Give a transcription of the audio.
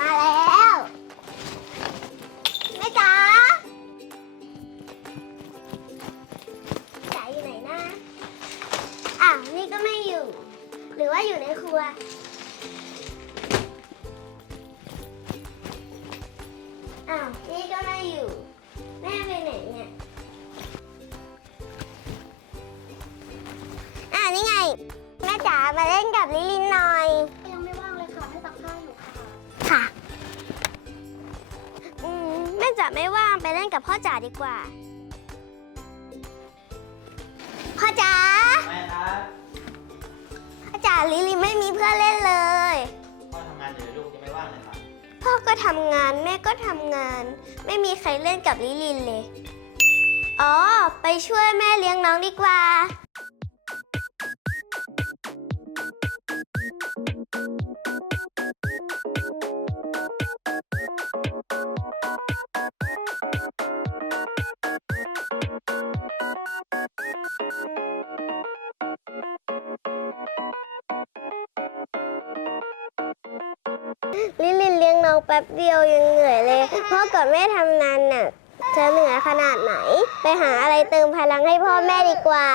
มาแล้วแม่จ๋าจ๋าอยู่ไหนนะอ้าวนี่ก็ไม่อยู่ หรือว่าอยู่ในครัวอ้าวนี่ก็ไม่อยู่ แม่ไปไหนเนี่ยอ่านี่ไงแม่จ๋ามาเล่นกับลิลินหน่อย จ๋าไม่ว่างไปเล่นกับพ่อจ๋าดีกว่า พ่อจ๋า แม่ครับ พ่อจ๋าลิลินไม่มีเพื่อนเล่นเลย พ่อทำงานอยู่เลยลูกยังไม่ว่างเลยครับ พ่อก็ทำงานแม่ก็ทำงาน ไม่มีใครเล่นกับลิลินเลย อ๋อ ไปช่วยแม่เลี้ยงน้องดีกว่า ลิลินเลี้ยงน้องแป๊บเดียวยังเหนื่อยเลยพ่อกับแม่ทำนานหนักจะเหนื่อยขนาดไหน ไปหาอะไรเติมพลังให้พ่อแม่ดีกว่า